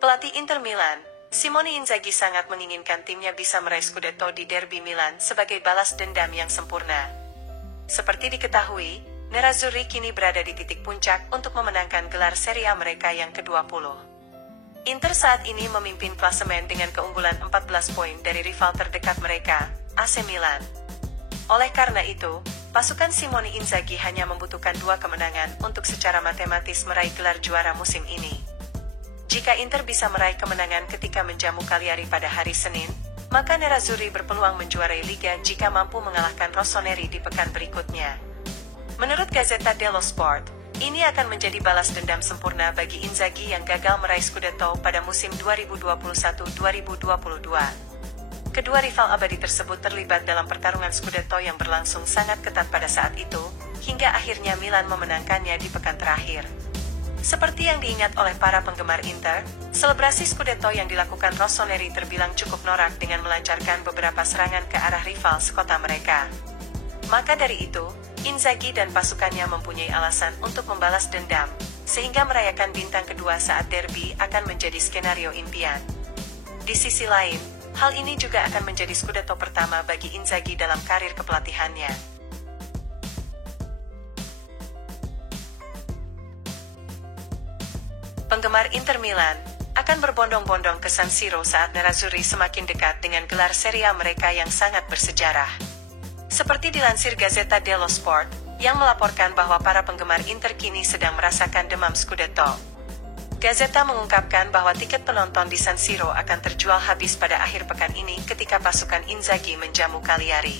Pelatih Inter Milan, Simone Inzaghi sangat menginginkan timnya bisa meraih Scudetto di Derby Milan sebagai balas dendam yang sempurna. Seperti diketahui, Nerazzurri kini berada di titik puncak untuk memenangkan gelar Serie A mereka yang ke-20. Inter saat ini memimpin klasemen dengan keunggulan 14 poin dari rival terdekat mereka, AC Milan. Oleh karena itu, pasukan Simone Inzaghi hanya membutuhkan 2 kemenangan untuk secara matematis meraih gelar juara musim ini. Jika Inter bisa meraih kemenangan ketika menjamu Cagliari pada hari Senin, maka Nerazzurri berpeluang menjuarai Liga jika mampu mengalahkan Rossoneri di pekan berikutnya. Menurut Gazzetta dello Sport, ini akan menjadi balas dendam sempurna bagi Inzaghi yang gagal meraih Scudetto pada musim 2021-2022. Kedua rival abadi tersebut terlibat dalam pertarungan Scudetto yang berlangsung sangat ketat pada saat itu, hingga akhirnya Milan memenangkannya di pekan terakhir. Seperti yang diingat oleh para penggemar Inter, selebrasi Scudetto yang dilakukan Rossoneri terbilang cukup norak dengan melancarkan beberapa serangan ke arah rival sekota mereka. Maka dari itu, Inzaghi dan pasukannya mempunyai alasan untuk membalas dendam, sehingga merayakan bintang kedua saat derby akan menjadi skenario impian. Di sisi lain, hal ini juga akan menjadi Scudetto pertama bagi Inzaghi dalam karir kepelatihannya. Penggemar Inter Milan akan berbondong-bondong ke San Siro saat Nerazzurri semakin dekat dengan gelar Serie A mereka yang sangat bersejarah. Seperti dilansir Gazzetta dello Sport, yang melaporkan bahwa para penggemar Inter kini sedang merasakan demam Scudetto. Gazzetta mengungkapkan bahwa tiket penonton di San Siro akan terjual habis pada akhir pekan ini ketika pasukan Inzaghi menjamu Cagliari.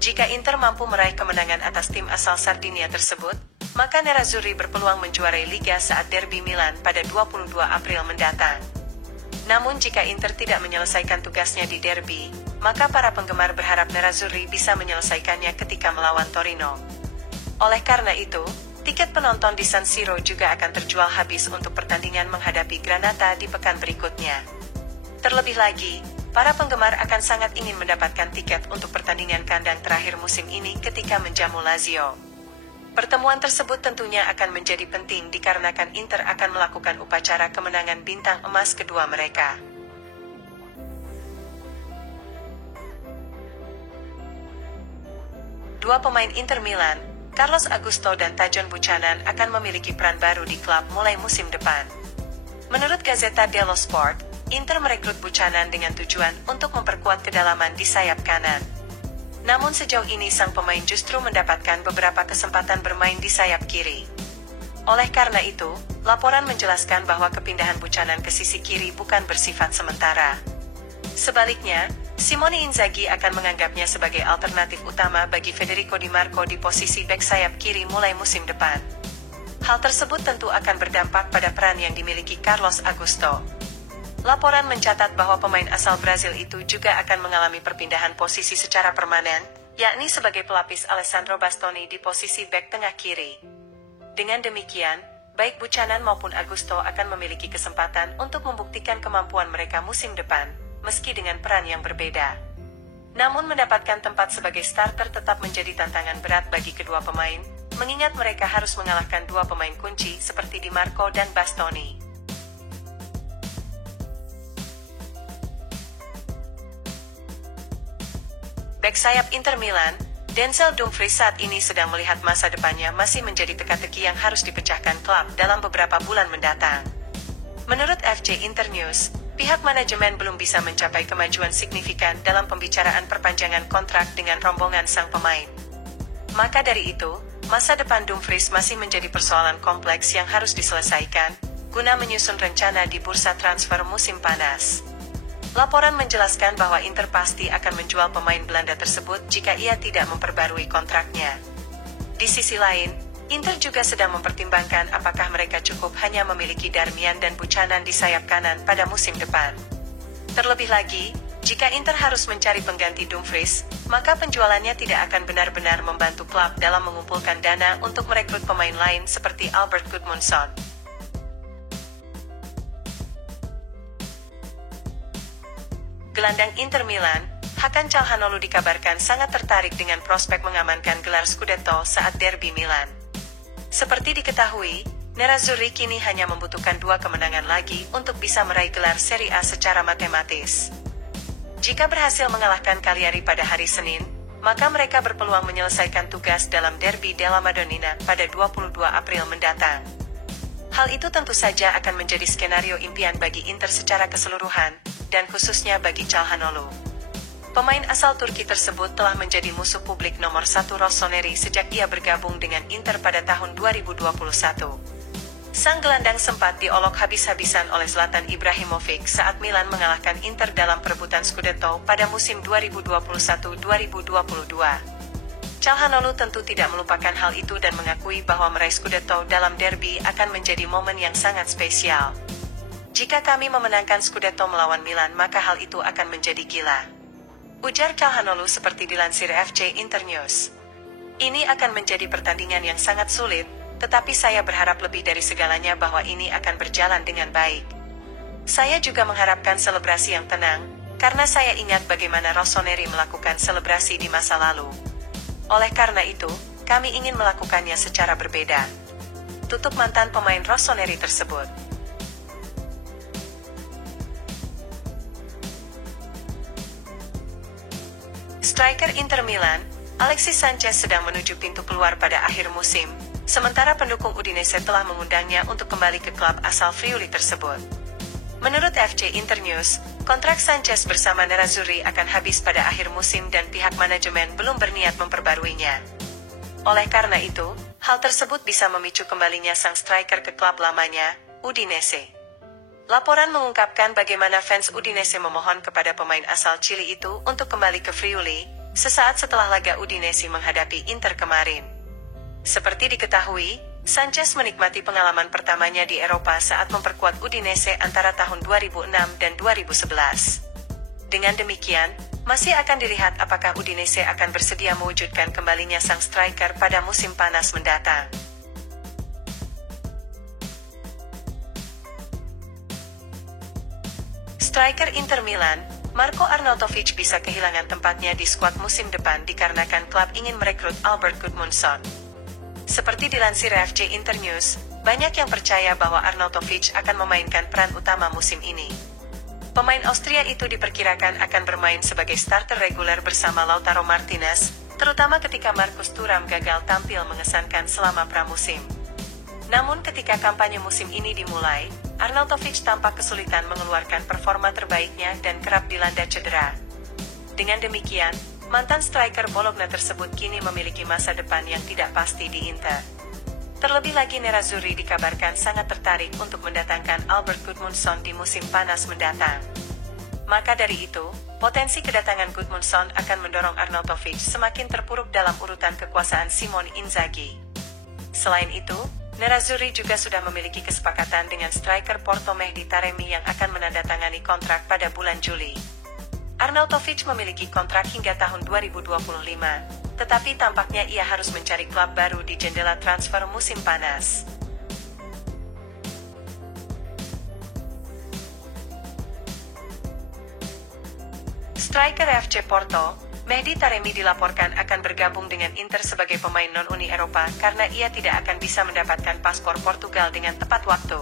Jika Inter mampu meraih kemenangan atas tim asal Sardinia tersebut, maka Nerazzurri berpeluang menjuarai Liga saat Derby Milan pada 22 April mendatang. Namun jika Inter tidak menyelesaikan tugasnya di derby, maka para penggemar berharap Nerazzurri bisa menyelesaikannya ketika melawan Torino. Oleh karena itu, tiket penonton di San Siro juga akan terjual habis untuk pertandingan menghadapi Granata di pekan berikutnya. Terlebih lagi, para penggemar akan sangat ingin mendapatkan tiket untuk pertandingan kandang terakhir musim ini ketika menjamu Lazio. Pertemuan tersebut tentunya akan menjadi penting dikarenakan Inter akan melakukan upacara kemenangan bintang emas kedua mereka. Dua pemain Inter Milan, Carlos Augusto dan Tajon Buchanan akan memiliki peran baru di klub mulai musim depan. Menurut Gazzetta dello Sport, Inter merekrut Buchanan dengan tujuan untuk memperkuat kedalaman di sayap kanan. Namun sejauh ini sang pemain justru mendapatkan beberapa kesempatan bermain di sayap kiri. Oleh karena itu, laporan menjelaskan bahwa kepindahan Buchanan ke sisi kiri bukan bersifat sementara. Sebaliknya, Simone Inzaghi akan menganggapnya sebagai alternatif utama bagi Federico Di Marco di posisi bek sayap kiri mulai musim depan. Hal tersebut tentu akan berdampak pada peran yang dimiliki Carlos Augusto. Laporan mencatat bahwa pemain asal Brazil itu juga akan mengalami perpindahan posisi secara permanen, yakni sebagai pelapis Alessandro Bastoni di posisi bek tengah kiri. Dengan demikian, baik Buchanan maupun Augusto akan memiliki kesempatan untuk membuktikan kemampuan mereka musim depan, meski dengan peran yang berbeda. Namun mendapatkan tempat sebagai starter tetap menjadi tantangan berat bagi kedua pemain, mengingat mereka harus mengalahkan dua pemain kunci seperti Di Marco dan Bastoni. Bek sayap Inter Milan, Denzel Dumfries saat ini sedang melihat masa depannya masih menjadi teka-teki yang harus dipecahkan klub dalam beberapa bulan mendatang. Menurut FC Internews, pihak manajemen belum bisa mencapai kemajuan signifikan dalam pembicaraan perpanjangan kontrak dengan rombongan sang pemain. Maka dari itu, masa depan Dumfries masih menjadi persoalan kompleks yang harus diselesaikan, guna menyusun rencana di bursa transfer musim panas. Laporan menjelaskan bahwa Inter pasti akan menjual pemain Belanda tersebut jika ia tidak memperbarui kontraknya. Di sisi lain, Inter juga sedang mempertimbangkan apakah mereka cukup hanya memiliki Darmian dan Buchanan di sayap kanan pada musim depan. Terlebih lagi, jika Inter harus mencari pengganti Dumfries, maka penjualannya tidak akan benar-benar membantu klub dalam mengumpulkan dana untuk merekrut pemain lain seperti Albert Gudmundsson. Gelandang Inter Milan, Hakan Calhanoglu dikabarkan sangat tertarik dengan prospek mengamankan gelar Scudetto saat derby Milan. Seperti diketahui, Nerazzurri kini hanya membutuhkan 2 kemenangan lagi untuk bisa meraih gelar Serie A secara matematis. Jika berhasil mengalahkan Cagliari pada hari Senin, maka mereka berpeluang menyelesaikan tugas dalam Derby della Madonnina pada 22 April mendatang. Hal itu tentu saja akan menjadi skenario impian bagi Inter secara keseluruhan, dan khususnya bagi Calhanoglu. Pemain asal Turki tersebut telah menjadi musuh publik nomor 1 Rossoneri sejak ia bergabung dengan Inter pada tahun 2021. Sang gelandang sempat diolok habis-habisan oleh Zlatan Ibrahimovic saat Milan mengalahkan Inter dalam perebutan Scudetto pada musim 2021-2022. Calhanoglu tentu tidak melupakan hal itu dan mengakui bahwa meraih Scudetto dalam derby akan menjadi momen yang sangat spesial. Jika kami memenangkan Scudetto melawan Milan maka hal itu akan menjadi gila, ujar Calhanoglu seperti dilansir FC Internews. Ini akan menjadi pertandingan yang sangat sulit, tetapi saya berharap lebih dari segalanya bahwa ini akan berjalan dengan baik. Saya juga mengharapkan selebrasi yang tenang, karena saya ingat bagaimana Rossoneri melakukan selebrasi di masa lalu. Oleh karena itu, kami ingin melakukannya secara berbeda. Tutup mantan pemain Rossoneri tersebut. Striker Inter Milan, Alexis Sanchez sedang menuju pintu keluar pada akhir musim, sementara pendukung Udinese telah mengundangnya untuk kembali ke klub asal Friuli tersebut. Menurut FC Internews, kontrak Sanchez bersama Nerazzurri akan habis pada akhir musim dan pihak manajemen belum berniat memperbaruinya. Oleh karena itu, hal tersebut bisa memicu kembalinya sang striker ke klub lamanya, Udinese. Laporan mengungkapkan bagaimana fans Udinese memohon kepada pemain asal Chili itu untuk kembali ke Friuli, sesaat setelah laga Udinese menghadapi Inter kemarin. Seperti diketahui, Sanchez menikmati pengalaman pertamanya di Eropa saat memperkuat Udinese antara tahun 2006 dan 2011. Dengan demikian, masih akan dilihat apakah Udinese akan bersedia mewujudkan kembalinya sang striker pada musim panas mendatang. Striker Inter Milan, Marko Arnautovic bisa kehilangan tempatnya di skuad musim depan dikarenakan klub ingin merekrut Albert Gudmundsson. Seperti dilansir FC Internews, banyak yang percaya bahwa Arnautovic akan memainkan peran utama musim ini. Pemain Austria itu diperkirakan akan bermain sebagai starter reguler bersama Lautaro Martinez, terutama ketika Marcus Thuram gagal tampil mengesankan selama pramusim. Namun ketika kampanye musim ini dimulai, Arnautovic tampak kesulitan mengeluarkan performa terbaiknya dan kerap dilanda cedera. Dengan demikian, mantan striker Bologna tersebut kini memiliki masa depan yang tidak pasti di Inter. Terlebih lagi Nerazzurri dikabarkan sangat tertarik untuk mendatangkan Albert Gudmundsson di musim panas mendatang. Maka dari itu, potensi kedatangan Gudmundsson akan mendorong Arnautovic semakin terpuruk dalam urutan kekuasaan Simone Inzaghi. Selain itu, Nerazzurri juga sudah memiliki kesepakatan dengan striker Porto Mehdi Taremi yang akan menandatangani kontrak pada bulan Juli. Arnautovic memiliki kontrak hingga tahun 2025, tetapi tampaknya ia harus mencari klub baru di jendela transfer musim panas. Striker FC Porto, Mehdi Taremi dilaporkan akan bergabung dengan Inter sebagai pemain non-Uni Eropa karena ia tidak akan bisa mendapatkan paspor Portugal dengan tepat waktu.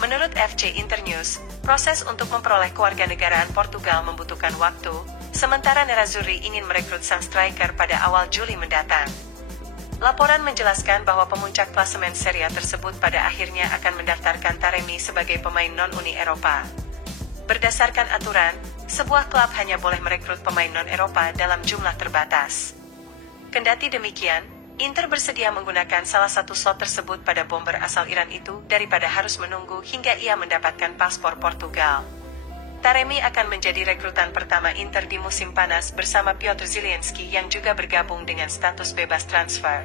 Menurut FC Internews, proses untuk memperoleh kewarganegaraan Portugal membutuhkan waktu, sementara Nerazzurri ingin merekrut sang striker pada awal Juli mendatang. Laporan menjelaskan bahwa pemuncak klasemen Serie A tersebut pada akhirnya akan mendaftarkan Taremi sebagai pemain non-Uni Eropa. Berdasarkan aturan, sebuah klub hanya boleh merekrut pemain non-Eropa dalam jumlah terbatas. Kendati demikian, Inter bersedia menggunakan salah satu slot tersebut pada bomber asal Iran itu daripada harus menunggu hingga ia mendapatkan paspor Portugal. Taremi akan menjadi rekrutan pertama Inter di musim panas bersama Piotr Zielinski yang juga bergabung dengan status bebas transfer.